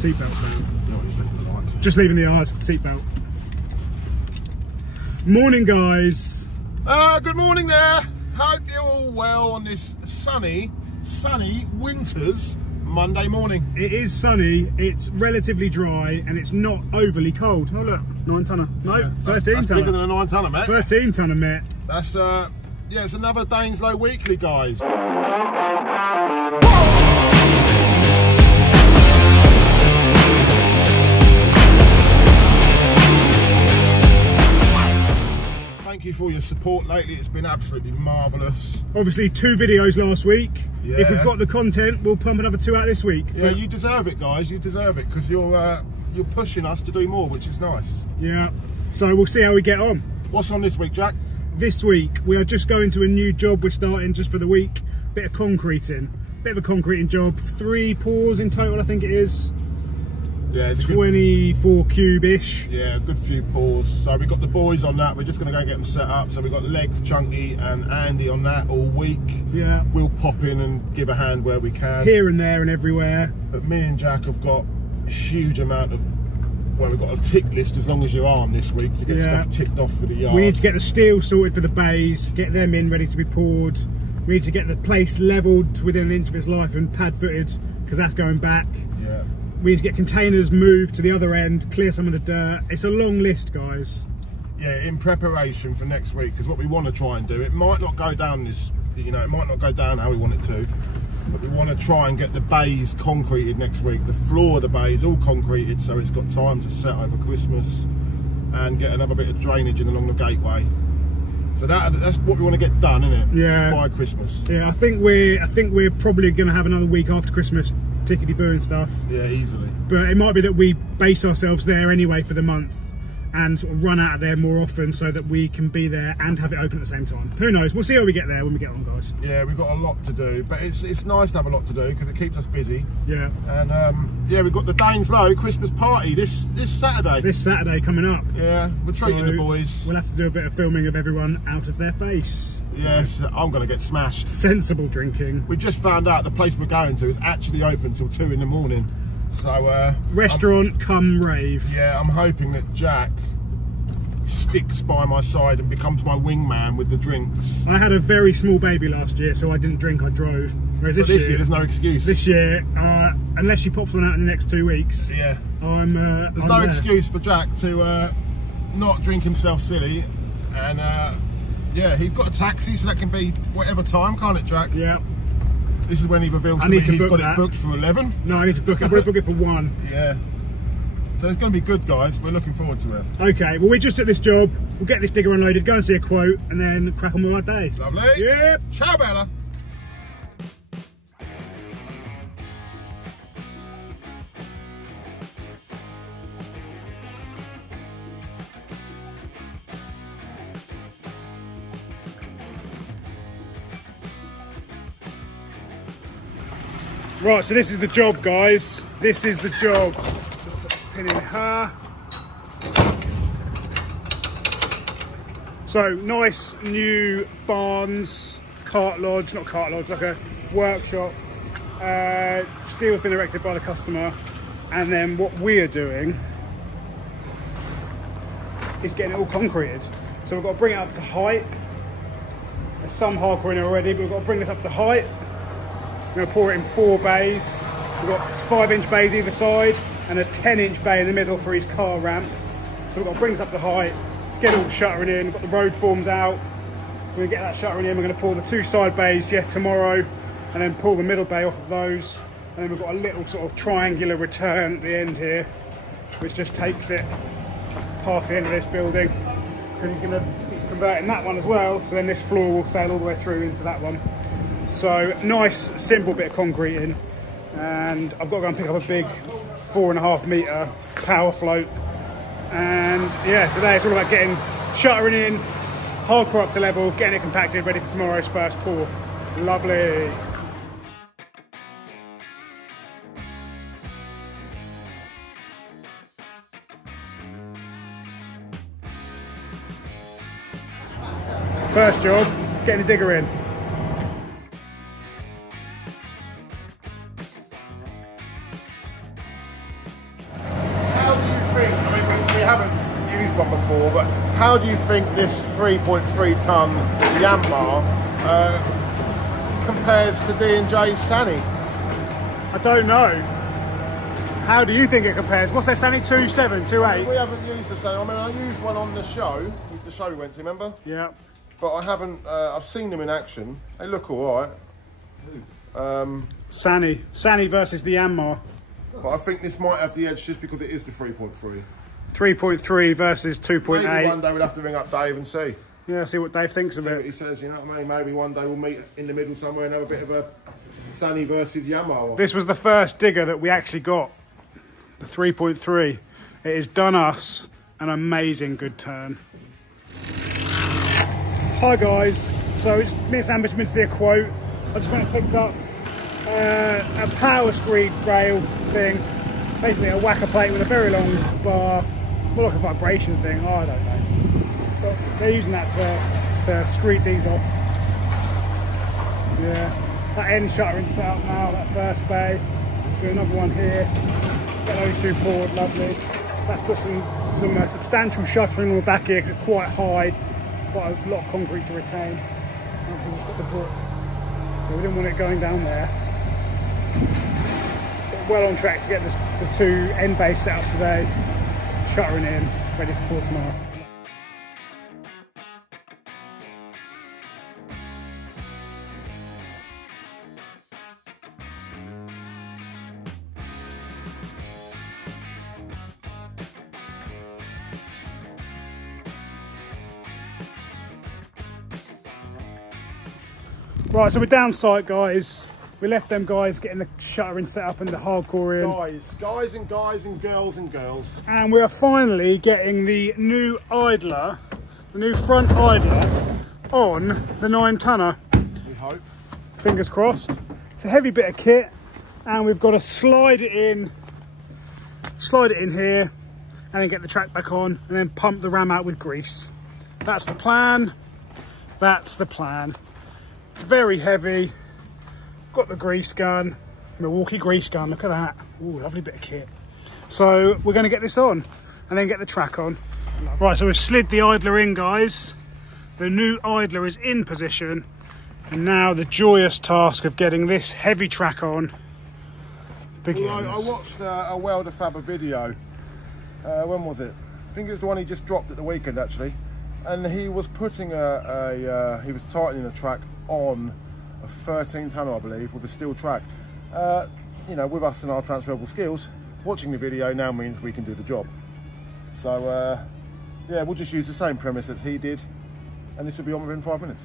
Seatbelt sound. Like. Just leaving the yard, seatbelt. Morning, guys. Good morning there. Hope you're all well on this sunny winter's Monday morning. It is sunny, it's relatively dry, and it's not overly cold. Oh look, 9 tonner. No, yeah, 13 that's tonner. Bigger than a 9 tonner, mate. 13 tonner, mate. That's yeah, it's another Daines-Lowe weekly, guys. Thank you for your support lately. It's been absolutely marvellous. Obviously 2 videos last week. Yeah. If we've got the content, we'll pump another 2 out this week. Yeah, you deserve it, guys. You deserve it, because you're pushing us to do more, which is nice. Yeah, so we'll see how we get on. What's on this week, Jack? This week we are just going to a new job we're starting just for the week. Bit of concreting. Bit of a concreting job. 3 pours in total, I think it is. Yeah, it's 24 cube-ish. Yeah, a good few pours. So we've got the boys on that. We're just going to go and get them set up. So we've got Legs, Chunky and Andy on that all week. Yeah. We'll pop in and give a hand where we can. Here and there and everywhere. But me and Jack have got a huge amount of, well, we've got a tick list as long as your arm this week to get stuff ticked off for the yard. We need to get the steel sorted for the bays, get them in ready to be poured. We need to get the place levelled within an inch of its life and pad footed, because that's going back. Yeah. We need to get containers moved to the other end, clear some of the dirt. It's a long list, guys. Yeah, in preparation for next week, because what we want to try and do, it might not go down this, you know, it might not go down how we want it to, but we want to try and get the bays concreted next week. The floor of the bays all concreted, so it's got time to set over Christmas, and get another bit of drainage in along the gateway. So that's what we want to get done, isn't it? Yeah. By Christmas. Yeah, I think we're probably going to have another week after Christmas, tickety-boo and stuff. Yeah, easily. But it might be that we base ourselves there anyway for the month and sort of run out of there more often so that we can be there and have it open at the same time. Who knows? We'll see how we get there when we get on, guys. Yeah, we've got a lot to do, but it's nice to have a lot to do because it keeps us busy. Yeah. And yeah, we've got the Daines-Lowe Christmas party this Saturday. This Saturday coming up. Yeah, we're treating the boys. We'll have to do a bit of filming of everyone out of their face. Yes, I'm going to get smashed. Sensible drinking. We just found out the place we're going to is actually open till 2 in the morning. So restaurant come rave. Yeah, I'm hoping that Jack sticks by my side and becomes my wingman with the drinks. I had a very small baby last year, so I didn't drink, I drove. Whereas so this year there's no excuse. This year, unless she pops one out in the next 2 weeks, yeah, there's no excuse for Jack to not drink himself silly. And yeah, he's got a taxi, so that can be whatever time, can't it, Jack? Yeah. This is when he reveals to me he's got it booked for 11. No, I need to book it. We'll book it for 1. Yeah. So it's going to be good, guys. We're looking forward to it. Okay, well, we're just at this job. We'll get this digger unloaded, go and see a quote, and then crack on with our day. Lovely. Yep. Ciao, Bella. Right, so this is the job, guys. This is the job. Pin in her. So nice new barns, like a workshop. Steel's been erected by the customer, and then what we are doing is getting it all concreted. So we've got to bring it up to height. There's some hardcore in there already, but we've got to bring this up to height. We're going to pour it in 4 bays. We've got 5-inch bays either side and a 10-inch bay in the middle for his car ramp. So we've got to bring this up to height, get all the shuttering in. We've got the road forms out. We're going to get that shuttering in. We're going to pull the 2 side bays tomorrow, and then pull the middle bay off of those. And then we've got a little sort of triangular return at the end here, which just takes it past the end of this building. And he's converting that one as well, so then this floor will sail all the way through into that one. So nice, simple bit of concreting, and I've got to go and pick up a big 4.5 metre power float. And yeah, today it's all about getting shuttering in, hardcore up to level, getting it compacted, ready for tomorrow's first pour. Lovely. First job, getting the digger in. haven't used one before, but how do you think this 3.3 tonne Yanmar compares to D&J's Sani? I don't know. How do you think it compares? What's their Sani? 2.7, 2.8? We haven't used the Sani. I mean, I used one on the show we went to, remember? Yeah. But I haven't, I've seen them in action. They look all right. Sani versus the Yanmar. But I think this might have the edge just because it is the 3.3. 3.3 versus 2.8. Maybe one day we'll have to ring up Dave and see. Yeah, see what Dave thinks of See it. what he says, you know what I mean? Maybe one day we'll meet in the middle somewhere and have a bit of a Sani versus Yanmar. This was the first digger that we actually got, the 3.3. It has done us an amazing good turn. Hi guys, so it's me and Sam just been to see a quote. I just went and picked up a power screed rail thing, basically a whacker plate with a very long bar, more like a vibration thing, I don't know. But they're using that to screed these off. Yeah, that end shuttering set up now, that first bay. Do another one here, get those two poured, lovely. That's put some substantial shuttering on the back here because it's quite high, quite a lot of concrete to retain. And we've got the book, so we didn't want it going down there. But well on track to get the two end bays set up today, shuttering in, ready to pour tomorrow. Right, so we're down site, guys. We left them guys getting the shuttering set up and the hardcore in. Guys and girls and girls. And we are finally getting the new idler, the new front idler on the 9-tonner. We hope. Fingers crossed. It's a heavy bit of kit and we've got to slide it in here and then get the track back on and then pump the ram out with grease. That's the plan. That's the plan. It's very heavy. Got the grease gun, Milwaukee grease gun, look at that. Ooh, lovely bit of kit. So we're going to get this on and then get the track on. Right, so we've slid the idler in, guys. The new idler is in position. And now the joyous task of getting this heavy track on begins. Well, I watched a welder fabber video. When was it? I think it was the one he just dropped at the weekend, actually. And he was putting he was tightening a track on a 13-tonner, I believe, with a steel track. You know, with us and our transferable skills, watching the video now means we can do the job. So, yeah, we'll just use the same premise as he did, and this will be on within 5 minutes.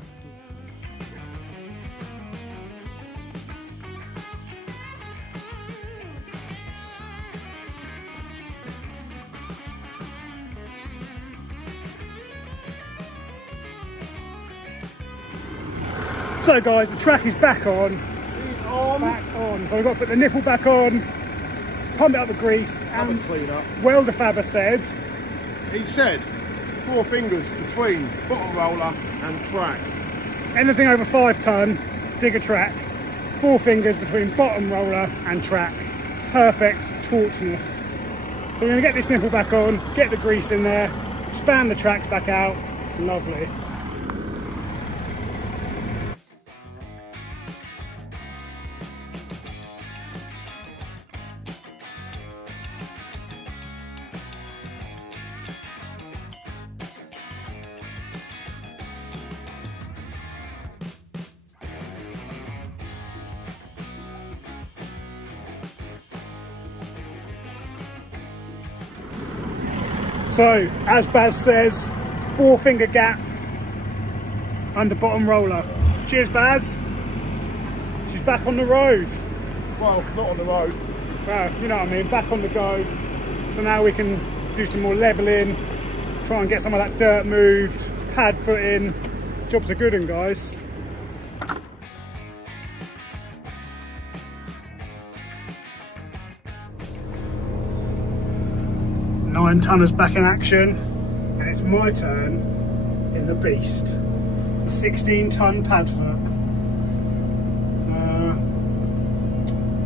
So guys, the track is back on. Back on. So we've got to put the nipple back on, pump it up the grease, and clean up. welder fabber said. He said 4 fingers between bottom roller and track. Anything over 5 ton, dig a track. 4 fingers between bottom roller and track. Perfect torqueness. So we're going to get this nipple back on, get the grease in there, expand the tracks back out. Lovely. So, as Baz says, 4-finger gap under bottom roller. Cheers, Baz. She's back on the road. Well, not on the road. Well, you know what I mean, back on the go. So now we can do some more leveling, try and get some of that dirt moved, pad foot in. Jobs are good, and guys. Nine tonners back in action, and it's my turn in the beast. The 16-ton pad foot.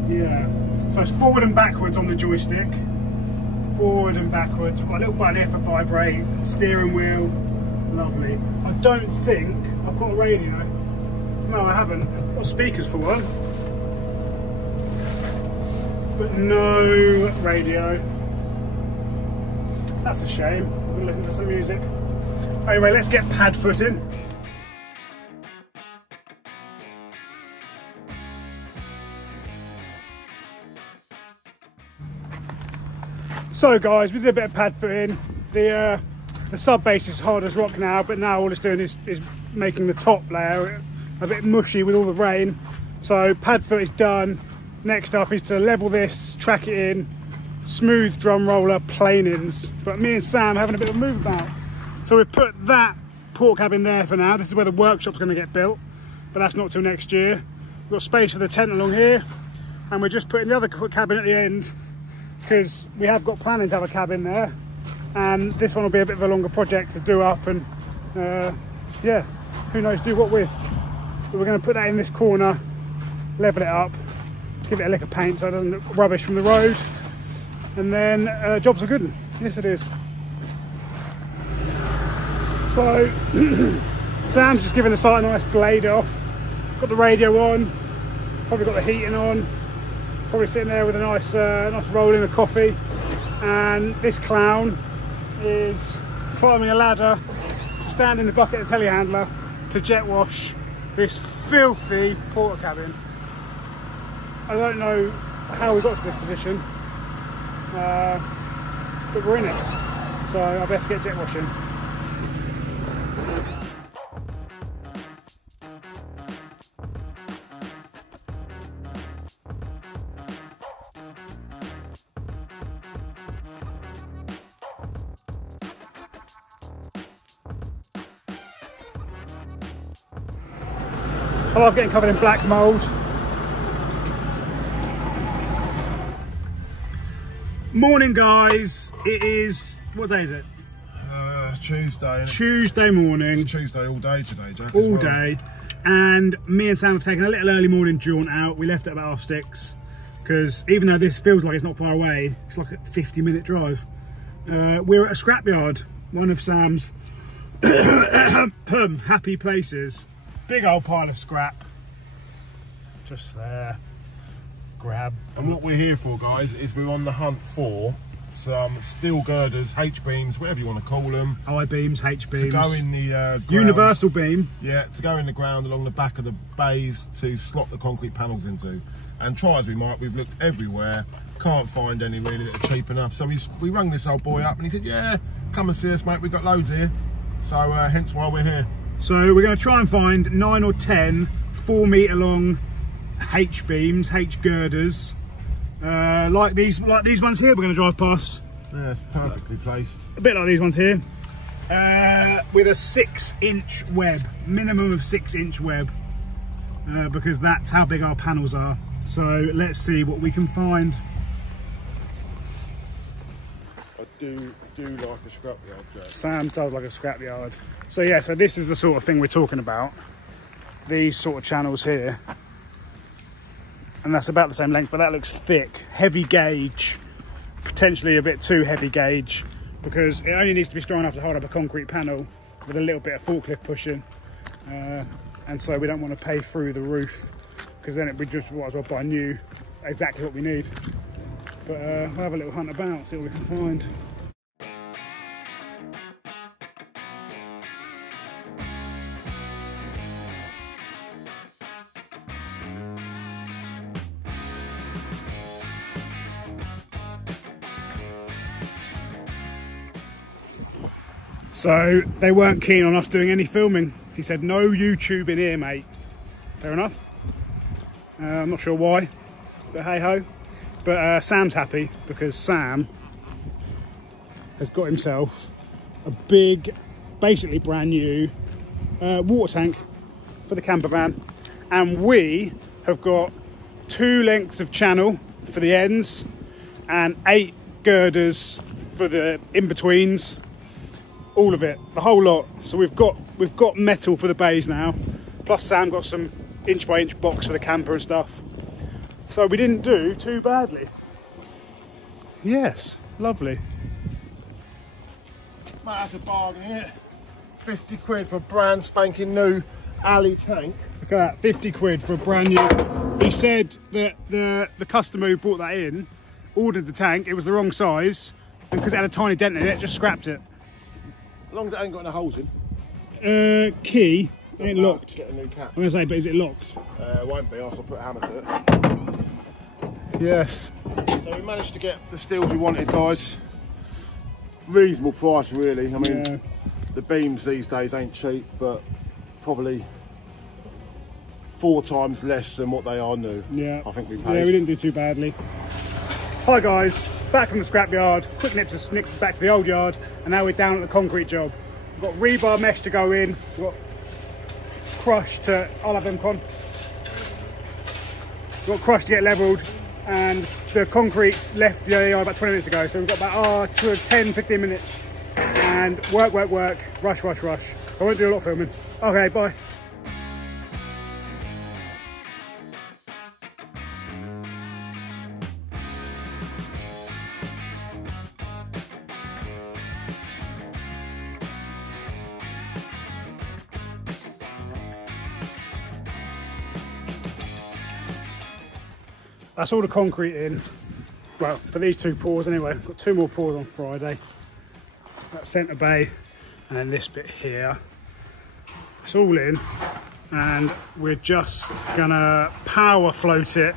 Yeah. So it's forward and backwards on the joystick. forward and backwards. We've got a little button here for vibrate, steering wheel, lovely. I don't think I've got a radio. No, I haven't. I've got speakers for one, but no radio. That's a shame. I'm gonna listen to some music. Anyway, let's get pad footing. So guys, we did a bit of pad footing. The sub base is hard as rock now, but now all it's doing is making the top layer a bit mushy with all the rain. So pad foot is done. Next up is to level this, track it in, smooth drum roller planings. But me and Sam are having a bit of a move about. So we've put that port cabin there for now. This is where the workshop's going to get built, but that's not till next year. We've got space for the tent along here, and we're just putting the other cabin at the end, because we have got planning to have a cabin there, and this one will be a bit of a longer project to do up, and yeah, who knows do what with. But we're going to put that in this corner, level it up, give it a lick of paint so it doesn't look rubbish from the road, and then jobs are good. Yes, it is. So Sam's just giving the site a nice blade off. Got the radio on, probably got the heating on, probably sitting there with a nice roll in of coffee, and this clown is climbing a ladder to stand in the bucket of telehandler to jet wash this filthy porter cabin. I don't know how we got to this position, but we're in it, so I best get jet washing. I love getting covered in black mould. Morning guys, it is, what day is it? Tuesday. Tuesday morning. It's Tuesday all day today, Jack. All day. And me and Sam have taken a little early morning jaunt out. We left at about 6:30, because even though this feels like it's not far away, it's like a 50-minute drive. We're at a scrapyard, one of Sam's happy places. Big old pile of scrap, just there, grab. And what we're here for, guys, is we're on the hunt for some steel girders, H-beams, whatever you want to call them. I-beams, H-beams. To go in the ground. Universal beam. Yeah, to go in the ground along the back of the bays to slot the concrete panels into. And try as we might, we've looked everywhere, can't find any really that are cheap enough. So we rung this old boy up and he said, yeah, come and see us, mate, we've got loads here. So hence why we're here. So we're going to try and find 9 or 10 4-metre long H-beams, H-girders, like these ones here we're going to drive past. Yeah, it's perfectly placed. A bit like these ones here, with a 6-inch web, minimum of 6-inch web, because that's how big our panels are. So let's see what we can find. I do like a scrapyard, Jack. Sam does like a scrapyard. So yeah, so this is the sort of thing we're talking about. These sort of channels here. And that's about the same length, but that looks thick. Heavy gauge, potentially a bit too heavy gauge, because it only needs to be strong enough to hold up a concrete panel with a little bit of forklift pushing. And so we don't want to pay through the roof, because then we just might as well buy new, exactly what we need. But we'll have a little hunt about, see what we can find. So they weren't keen on us doing any filming. He said, no YouTube in here, mate. Fair enough. I'm not sure why, but hey ho. But Sam's happy because Sam has got himself a big, basically brand new water tank for the camper van. And we have got 2 lengths of channel for the ends and 8 girders for the in-betweens. All of it, the whole lot. So we've got metal for the bays now, plus Sam got some inch-by-inch box for the camper and stuff. So we didn't do too badly. Yes, lovely. That's a bargain, isn't it? 50 quid for a brand spanking new alley tank. Look at that, 50 quid for a brand new. He said that the customer who brought that in ordered the tank, it was the wrong size, and because it had a tiny dent in it, just scrapped it. As long as it ain't got no holes in. Key, it ain't locked. Get a new cap. I'm going to say, but is it locked? It won't be, I'll have to put a hammer to it. Yes. So we managed to get the steels we wanted, guys. Reasonable price, really. I mean, yeah. The beams these days ain't cheap, but probably 4 times less than what they are new. Yeah. I think we paid. Yeah, we didn't do too badly. Hi guys, back from the scrapyard. Quick nip to snick back to the old yard, and now we're down at the concrete job. We've got rebar mesh to go in. We've got crush to, I'll have them, Con. We've got crush to get levelled, and the concrete left the yard about 20 minutes ago, so we've got about 10-15 minutes. And work, rush. I won't do a lot of filming. Okay, bye. That's all the concrete in. Well, for these 2 pours anyway. Got 2 more pours on Friday. That centre bay, and then this bit here. It's all in, and we're just gonna power float it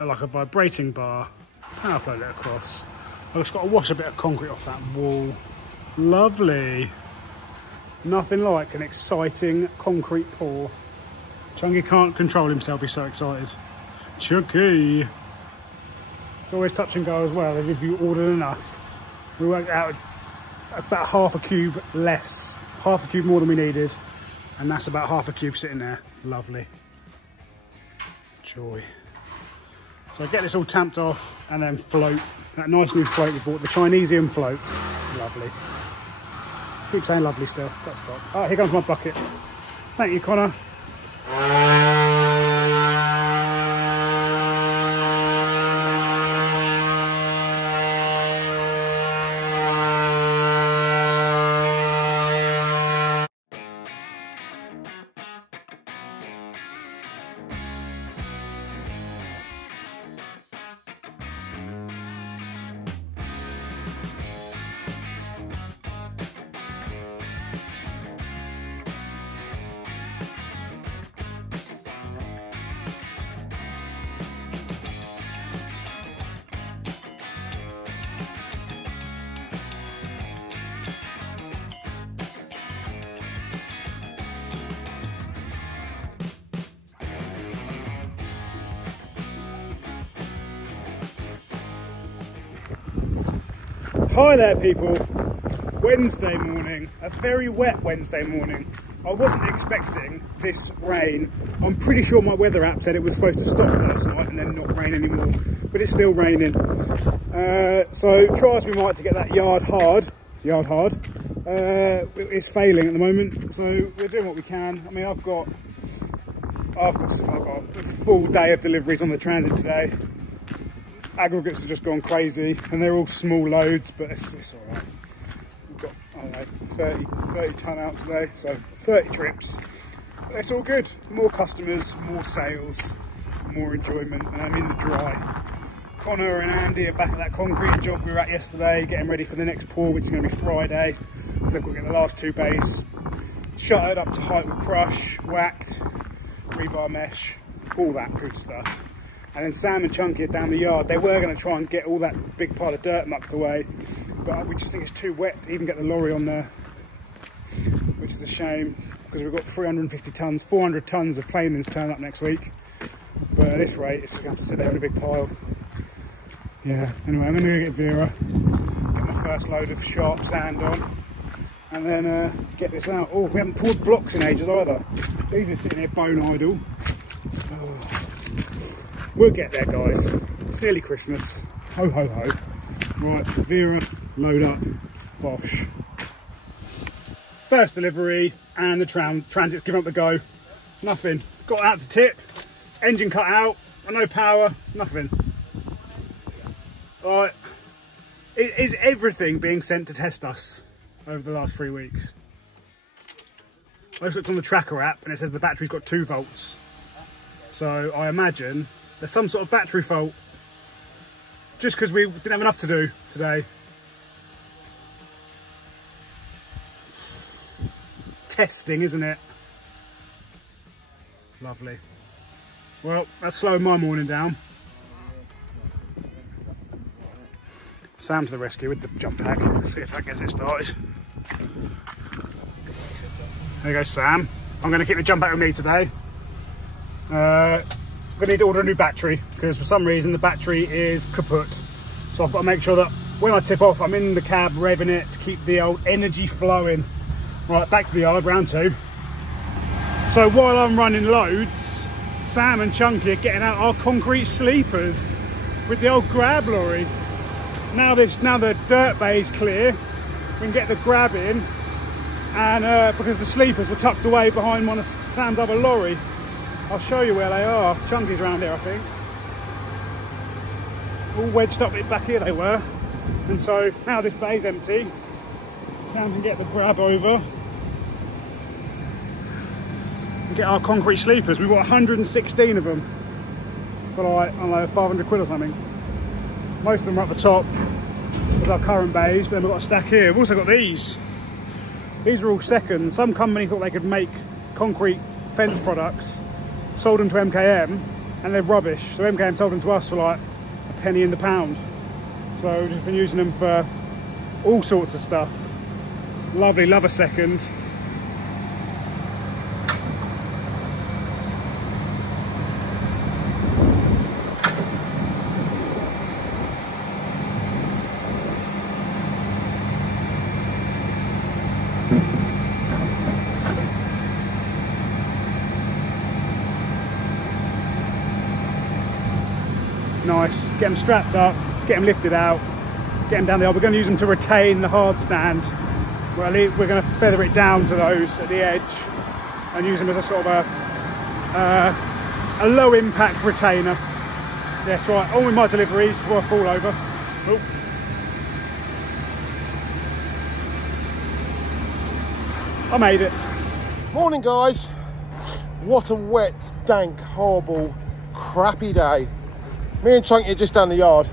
like a vibrating bar. Power float it across. I've just got to wash a bit of concrete off that wall. Lovely. Nothing like an exciting concrete pour. Chunky can't control himself, he's so excited. Chunky. It's always touch and go as well, as if you ordered enough. We worked out about half a cube less, half a cube more than we needed, and that's about half a cube sitting there. Lovely. Joy. So I get this all tamped off and then float. That nice new float we bought, the Chinesium float. Lovely. Keep saying lovely still. Got to stop. Oh, here comes my bucket. Thank you, Connor. Hi there people, Wednesday morning, a very wet Wednesday morning. I wasn't expecting this rain. I'm pretty sure my weather app said it was supposed to stop last night and then not rain anymore, but it's still raining. So try as we might to get that yard hard, it's failing at the moment, so we're doing what we can. I mean, I've got a full day of deliveries on the transit today. Aggregates have just gone crazy, and they're all small loads, but it's all right. We've got, I don't know, 30 tonne out today, so 30 trips. But it's all good. More customers, more sales, more enjoyment, and I'm in the dry. Connor and Andy are back at that concrete job we were at yesterday, getting ready for the next pour, which is going to be Friday. I think we'll get the last 2 bays shuttered up to height with crush, whacked, rebar mesh, all that good stuff. And then Sam and Chunky are down the yard. They were going to try and get all that big pile of dirt mucked away, but we just think it's too wet to even get the lorry on there, which is a shame, because we've got 350 tonnes, 400 tonnes of planings turn up next week. But at this rate, it's going to have to sit there in a big pile. Yeah, anyway, I'm going to go get Vera, get my first load of sharp sand on, and then get this out. Oh, we haven't poured blocks in ages either. These are sitting here bone idle. Oh. We'll get there, guys. It's nearly Christmas. Ho, ho, ho. Right, Vera, load up, bosh. First delivery, and the transit's given up the go. Nothing. Got out to tip, engine cut out, no power, nothing. Right, Is everything being sent to test us over the last 3 weeks? I just looked on the tracker app and it says the battery's got 2 volts. So I imagine there's some sort of battery fault just because we didn't have enough to do today. Testing, isn't it? Lovely. Well, that's slowing my morning down. Sam to the rescue with the jump pack. See if that gets it started. There goes Sam. I'm going to keep the jump pack with me today. I'm going to need to order a new battery because for some reason the battery is kaput. So I've got to make sure that when I tip off, I'm in the cab revving it to keep the old energy flowing. Right, back to the yard, round 2. So while I'm running loads, Sam and Chunky are getting out our concrete sleepers with the old grab lorry. Now the dirt bay is clear, we can get the grab in, and because the sleepers were tucked away behind one of Sam's other lorry. I'll show you where they are. Chunky's around here, I think. All wedged up back here they were. And so now this bay's empty. Sam can get the grab over and get our concrete sleepers. We've got 116 of them for like, I don't know, 500 quid or something. Most of them are at the top with our current bays, but then we've got a stack here. We've also got these. These are all second. Some company thought they could make concrete fence products, sold them to MKM, and they're rubbish. So MKM sold them to us for like a penny in the pound. So we've just been using them for all sorts of stuff. Lovely, love a second. Nice. Get them strapped up, get them lifted out, get them down the yard. We're going to use them to retain the hard stand. Well, we're going to feather it down to those at the edge and use them as a sort of a low impact retainer. Yes, right, on with my deliveries before I fall over. Oh. I made it. Morning guys. What a wet, dank, horrible, crappy day. Me and Chunky are just down the yard,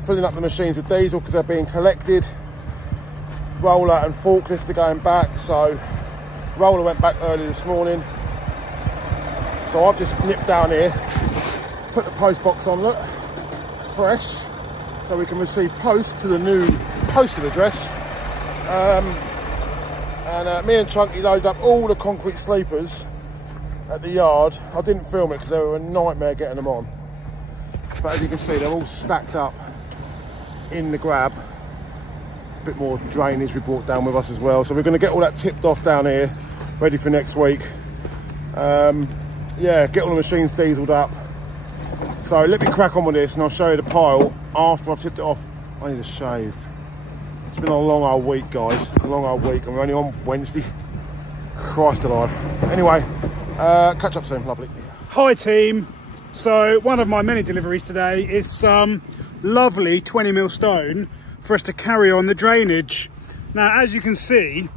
filling up the machines with diesel because they're being collected. Roller and forklift are going back, so roller went back early this morning. So I've just nipped down here, put the post box on, look, fresh, so we can receive post to the new postal address. Me and Chunky loaded up all the concrete sleepers at the yard. I didn't film it because they were a nightmare getting them on. But as you can see, they're all stacked up in the grab. A bit more drainage we brought down with us as well. So we're going to get all that tipped off down here, ready for next week. Yeah, get all the machines dieseled up. So let me crack on with this and I'll show you the pile after I've tipped it off. I need a shave. It's been a long old week, guys. A long old week, and we're only on Wednesday. Christ alive. Anyway, catch up soon, lovely. Hi team. So one of my many deliveries today is some lovely 20mm stone for us to carry on the drainage. Now, as you can see,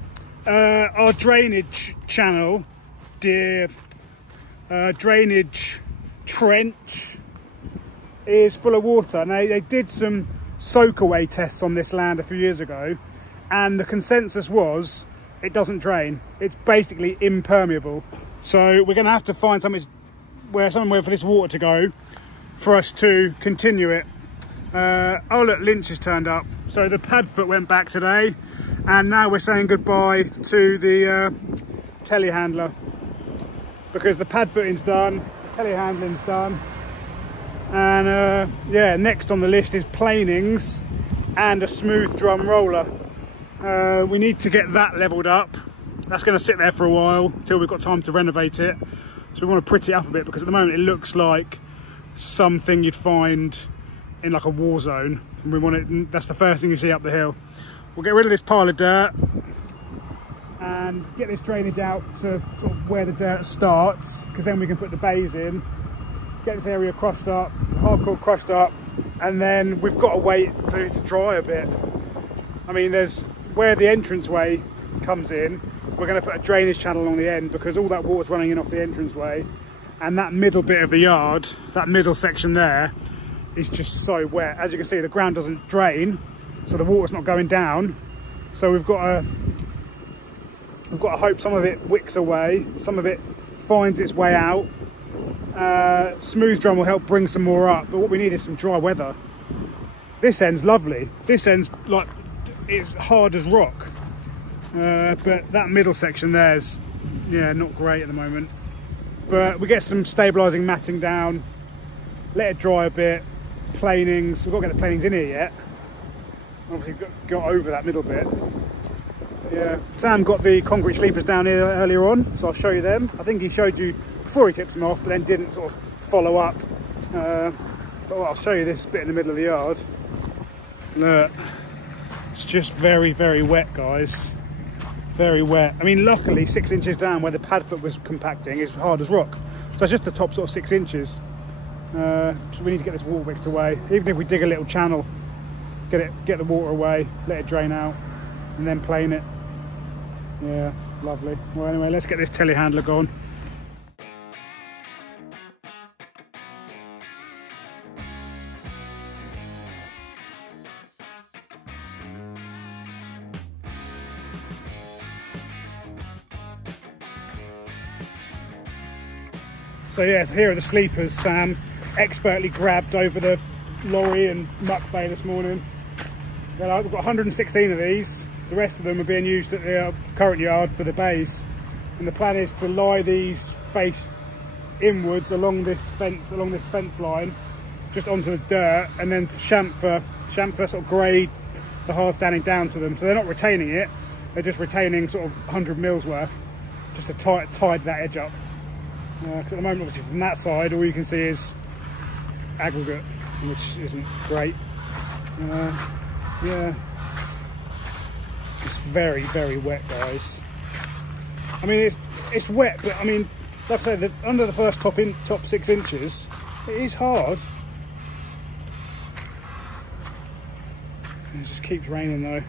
our drainage channel, drainage trench, is full of water. And they did some soak away tests on this land a few years ago, and the consensus was it doesn't drain. It's basically impermeable. So we're going to have to find somewhere for this water to go for us to continue it. Oh look, Lynch has turned up. So the pad foot went back today, and now we're saying goodbye to the telehandler because the pad footing's done, the telehandling's done, and yeah, next on the list is planings and a smooth drum roller. We need to get that leveled up. That's going to sit there for a while until we've got time to renovate it. So we want to pretty it up a bit because at the moment it looks like something you'd find in like a war zone. And we want it, that's the first thing you see up the hill. We'll get rid of this pile of dirt and get this drainage out to sort of where the dirt starts, because then we can put the bays in, get this area crushed up, hardcore crushed up, and then we've got to wait for it to dry a bit. I mean, there's where the entranceway comes in, we're going to put a drainage channel along the end because all that water's running in off the entranceway, and that middle bit of the yard, that middle section there, is just so wet. As you can see, the ground doesn't drain, so the water's not going down. So we've got to hope some of it wicks away, some of it finds its way out. Smooth drum will help bring some more up, but what we need is some dry weather. This end's lovely. This end's like, it's hard as rock. But that middle section there's, yeah, not great at the moment. But we get some stabilising matting down, let it dry a bit, planings. We've got to get the planings in here yet. Obviously got over that middle bit. Yeah, Sam got the concrete sleepers down here earlier on, so I'll show you them. I think he showed you before he tipped them off, but then didn't sort of follow up. But I'll show you this bit in the middle of the yard. Look, it's just very, very wet, guys. Very wet. I mean, luckily 6 inches down where the pad foot was compacting is hard as rock. So it's just the top sort of 6 inches. So we need to get this water wicked away. Even if we dig a little channel, get the water away, let it drain out, and then plane it. Yeah, lovely. Well, anyway, let's get this telehandler going. So yeah, so here are the sleepers Sam expertly grabbed over the lorry and muck bay this morning. We've got 116 of these. The rest of them are being used at the current yard for the bays. And the plan is to lie these face inwards along this fence line, just onto the dirt, and then chamfer sort of grade the hard standing down to them. So they're not retaining it, they're just retaining sort of 100 mils worth, just to tide that edge up. Because at the moment, obviously, from that side, all you can see is aggregate, which isn't great. Yeah, it's very, very wet, guys. I mean, it's wet, but I mean, like I said, under the first top 6 inches, it is hard. It just keeps raining though.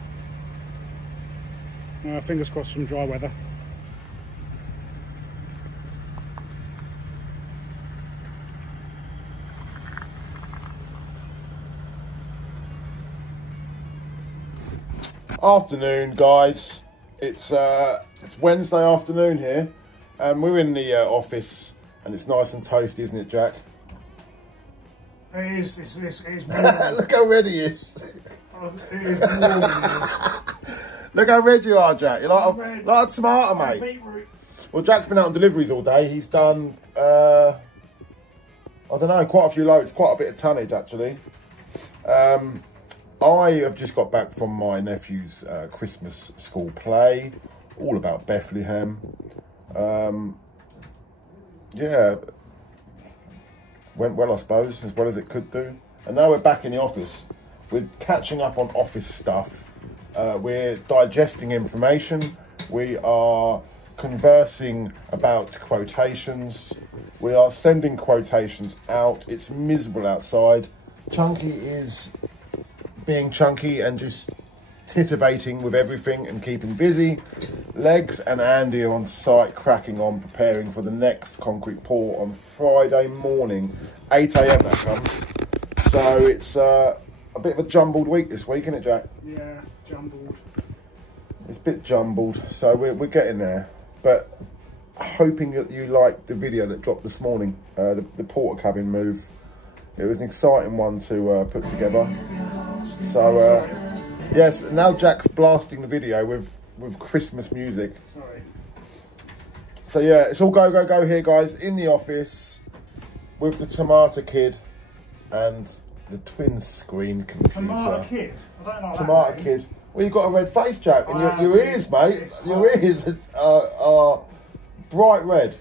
Fingers crossed some dry weather. Afternoon, guys. It's Wednesday afternoon here, and we're in the office, and it's nice and toasty, isn't it, Jack? It is. It's warm. Look how red he is. It is warm. Look how red you are, Jack. You're like a tomato, mate. Beetroot. Well, Jack's been out on deliveries all day. He's done, I don't know, quite a few loads, quite a bit of tonnage, actually. I have just got back from my nephew's Christmas school play, all about Bethlehem. Yeah, went well, I suppose, as well as it could do. And now we're back in the office. We're catching up on office stuff. We're digesting information. We are conversing about quotations. We are sending quotations out. It's miserable outside. Chunky is being chunky and just titivating with everything and keeping busy. Legs and Andy are on site, cracking on, preparing for the next concrete pour on Friday morning, 8 AM that comes. So it's a bit of a jumbled week this week, isn't it, Jack? Yeah, jumbled. It's a bit jumbled, so we're getting there. But hoping that you liked the video that dropped this morning, the porter cabin move. It was an exciting one to put together. So yes, now Jack's blasting the video with Christmas music. Sorry. So yeah, it's all go here, guys, in the office with the Tomato Kid and the twin screen computer. Tomato Kid? I don't know Tomato that Kid. Well, you've got a red face, Jack, and your ears, mate. Your ears are bright red.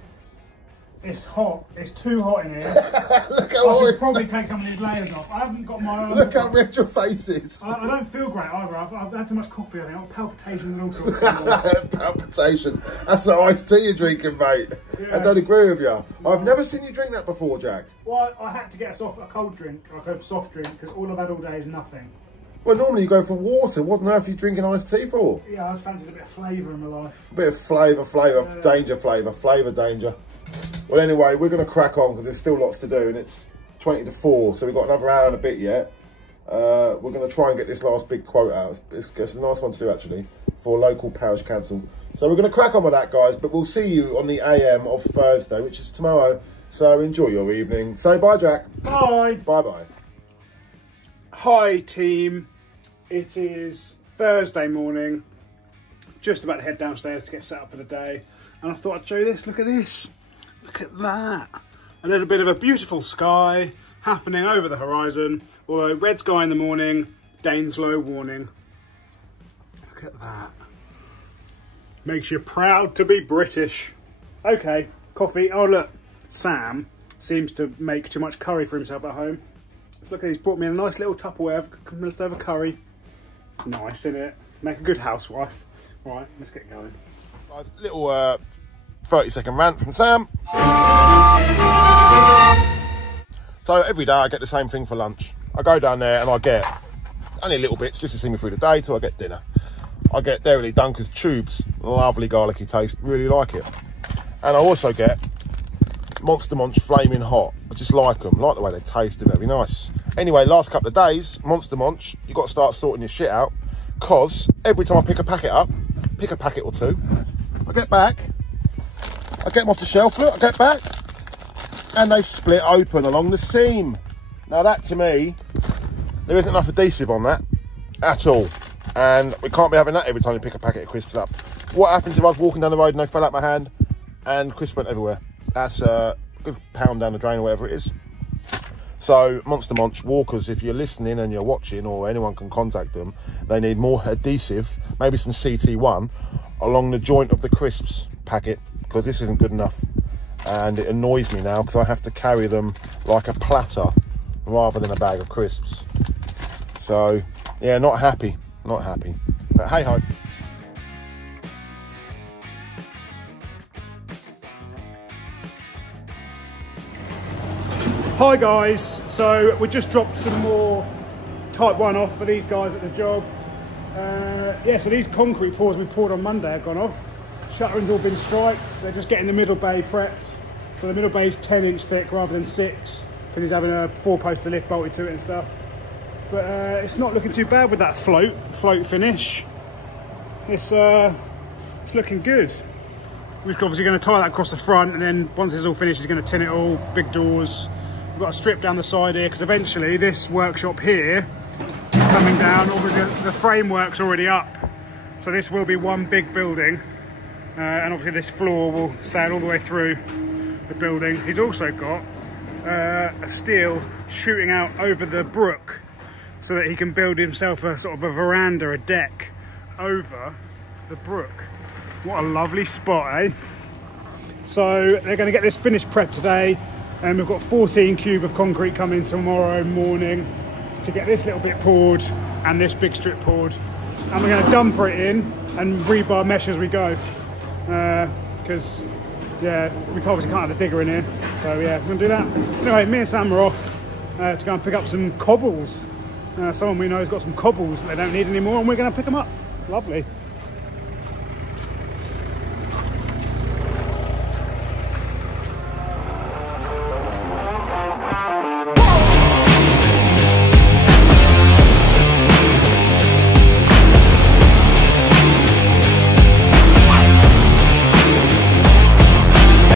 It's hot. It's too hot in here. Look how I should probably take some of these layers off. I haven't got my... Look how red your face is. I don't feel great either. I've had too much coffee, I think. I've got palpitations and all sorts. Palpitations. That's the iced tea you're drinking, mate. Yeah. I don't agree with you. I've never seen you drink that before, Jack. Well, I had to get a cold drink, like a soft drink, because all I've had all day is nothing. Well, normally you go for water. What on earth are you drinking iced tea for? Yeah, I just fancied a bit of flavour in my life. A bit of flavour, danger flavour, danger. Well, anyway, we're going to crack on because there's still lots to do, and it's 20 to 4, so we've got another hour and a bit yet. We're going to try and get this last big quote out. It's a nice one to do, actually, for local parish council. So we're going to crack on with that, guys, but we'll see you on the AM of Thursday, which is tomorrow. So enjoy your evening. Say bye, Jack. Bye. Bye-bye. Hi, team. It is Thursday morning. Just about to head downstairs to get set up for the day. And I thought I'd show you this. Look at this. Look at that. A little bit of a beautiful sky happening over the horizon. Although red sky in the morning, Daines-Lowe warning. Look at that. Makes you proud to be British. Okay, coffee. Oh, look. Sam seems to make too much curry for himself at home. Let's look at, he's brought me a nice little Tupperware of leftover curry. Nice, isn't it? Make a good housewife. Right, let's get going. Little 30-second rant from Sam. So every day I get the same thing for lunch. I go down there and I get only little bits just to see me through the day till I get dinner. I get Dairy Dunker's tubes, lovely garlicky taste, really like it. And I also get Monster Munch Flaming Hot. I just like them, like the way they taste, they're very nice. Anyway, last couple of days, Monster Munch, you've got to start sorting your shit out, because every time I pick a packet up, pick a packet or two, I get back, I get them off the shelf, look, I get back, and they split open along the seam. Now that, to me, there isn't enough adhesive on that at all, and we can't be having that every time you pick a packet of crisps up. What happens if I was walking down the road and they fell out my hand and crisps went everywhere? That's a good pound down the drain or whatever it is. So Monster Munch walkers, if you're listening and you're watching, or anyone can contact them, they need more adhesive, maybe some CT1 along the joint of the crisps packet, because this isn't good enough, and it annoys me now because I have to carry them like a platter rather than a bag of crisps. So yeah, not happy, but hey ho. Hi guys, so we just dropped some more type 1 off for these guys at the job. Yeah, so these concrete pours we poured on Monday have gone off. Shuttering's all been striped, they're just getting the middle bay prepped. So the middle bay is 10-inch thick rather than 6, because he's having a 4-poster lift bolted to it and stuff. But it's not looking too bad with that float finish. It's looking good. We're obviously going to tie that across the front, and then once it's all finished, he's going to tin it all, big doors. We've got a strip down the side here, because eventually this workshop here is coming down. Obviously the framework's already up, so this will be one big building, and obviously this floor will sail all the way through the building. He's also got a steel shooting out over the brook, so that he can build himself a sort of a veranda, a deck over the brook. What a lovely spot, eh? So they're going to get this finished prep today, and we've got 14 cube of concrete coming tomorrow morning to get this little bit poured and this big strip poured, and we're going to dumper it in and rebar mesh as we go, because yeah, we obviously can't have a digger in here, so yeah, we're going to do that. Anyway, me and Sam are off to go and pick up some cobbles. Someone we know has got some cobbles that they don't need anymore, and we're going to pick them up. Lovely.